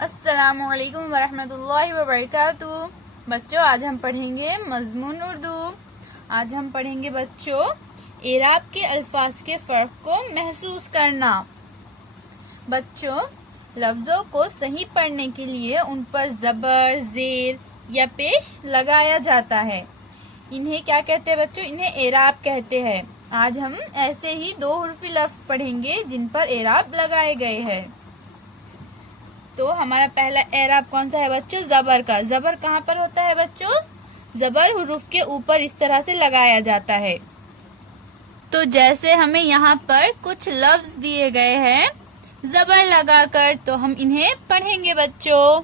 السلام علیکم ورحمۃ اللہ وبرکاتہ۔ بچوں آج ہم پڑھیں گے مضمون اردو۔ آج ہم پڑھیں گے بچوں اعراب کے الفاظ کے فرق کو محسوس کرنا۔ بچوں لفظوں کو صحیح پڑھنے کے لیے ان پر زبر، زیر یا پیش لگایا جاتا ہے۔ انہیں کیا کہتے ہیں بچوں؟ انہیں اعراب کہتے ہیں۔ آج ہم ایسے ہی دو حرفی لفظ پڑھیں گے جن پر اعراب لگائے گئے ہیں۔ تو ہمارا پہلا اعراب کون سا ہے بچوں؟ زبر کا۔ زبر کہاں پر ہوتا ہے بچوں؟ زبر حروف کے اوپر اس طرح سے لگایا جاتا ہے۔ تو جیسے ہمیں یہاں پر کچھ لفظ دیے گئے ہیں زبر لگا کر، تو ہم انہیں پڑھیں گے بچوں۔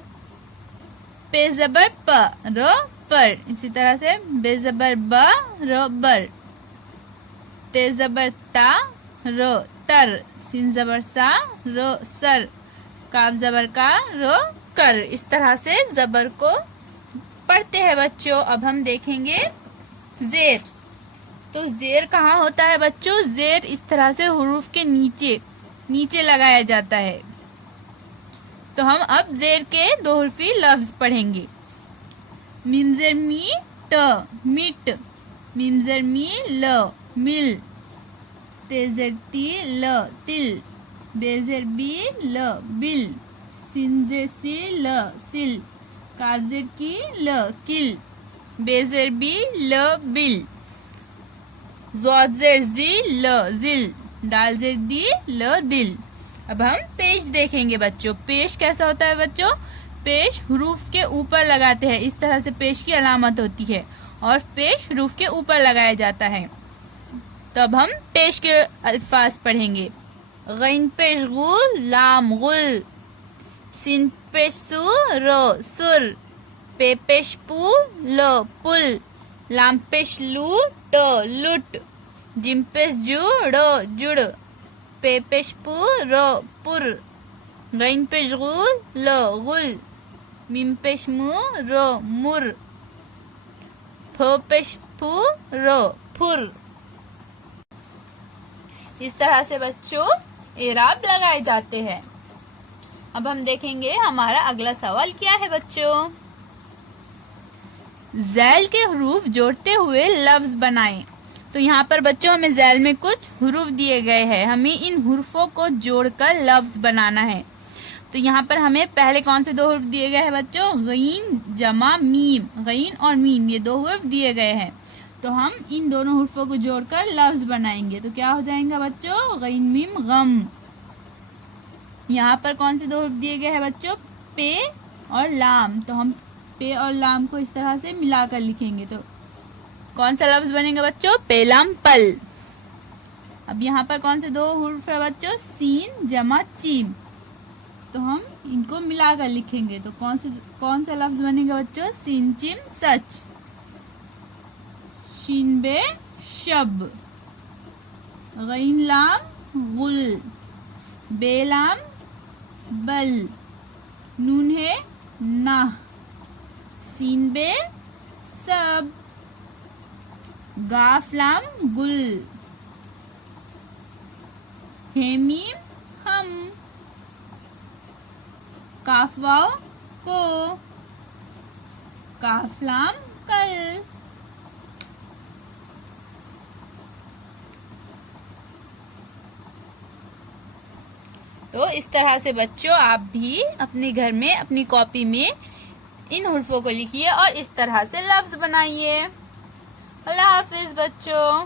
پے زبر پ ر پر، اسی طرح سے بے زبر ب ر بر، تے زبر تا ر تر، سین زبر سا ر سر، کاف زبر کا رو کر۔ اس طرح سے زبر کو پڑھتے ہیں بچوں۔ اب ہم دیکھیں گے زیر۔ تو زیر کہاں ہوتا ہے بچوں؟ زیر اس طرح سے حروف کے نیچے لگایا جاتا ہے۔ تو ہم اب زیر کے دو حرفی لفظ پڑھیں گے۔ میم زیر می ٹ مٹ، میم زیر می ل مل، تے زیر تی ل تل، بے زیر بی ل بل، سین زیر سی ل سل، کاف زیر کی ل کل، بے زیر بی ل بل، ضاد زیر زی ل زل، دال زیر دی ل دل۔ اب ہم پیش دیکھیں گے بچوں۔ پیش کیسا ہوتا ہے بچوں؟ پیش حروف کے اوپر لگاتے ہیں، اس طرح سے پیش کی علامت ہوتی ہے اور پیش حروف کے اوپر لگایا جاتا ہے۔ تو اب ہم پیش کے الفاظ پڑھیں گے۔ غین پیش غو لام غل، سین پیش سو رو سر، پے پیش پو لو پل، لام پیش لو ٹو لٹ، جم پیش جو ڑو جڑ، پے پیش پو رو پر، غین پیش غو لو غل، میم پیش مو رو مر، پھو پیش پھو رو پھر۔ اس طرح سے بچوں اعراب لگائے جاتے ہیں۔ اب ہم دیکھیں گے ہمارا اگلا سوال کیا ہے بچوں۔ ذیل کے حروف جوڑتے ہوئے لفظ بنائیں۔ تو یہاں پر بچوں ہمیں ذیل میں کچھ حروف دیے گئے ہیں، ہمیں ان حروفوں کو جوڑ کر لفظ بنانا ہے۔ تو یہاں پر ہمیں پہلے کون سے دو حرف دیے گئے ہیں بچوں؟ غین جمع میم، غین اور میم یہ دو حرف دیے گئے ہیں۔ تو ہم ان دونوں حروفوں کو جوڑ کر لفظ بنائیں گے۔ تو کیا ہو جائیں گا بچوں؟ غین میم غم۔ یہاں پر کون سے دو حرف دیے گئے ہیں بچوں؟ پے اور لام۔ تو ہم پے اور لام کو اس طرح سے ملا کر لکھیں گے۔ تو کون سا لفظ بنے گا بچوں؟ پے لام پل۔ اب یہاں پر کون سے دو حرف ہے بچوں؟ سین جمع چیم۔ تو ہم ان کو ملا کر لکھیں گے۔ تو کون سا لفظ بنے گا بچوں؟ سین چیم سچ، شین بے شب، غین لام غل، بے لام بل، نون ہے نہ، سین بے سب، گاف لام گل، ہے میم ہم، کاف واو کو، کاف لام کل۔ تو اس طرح سے بچوں آپ بھی اپنے گھر میں اپنی کاپی میں ان حروفوں کو لکھیے اور اس طرح سے لفظ بنائیے۔ اللہ حافظ بچوں۔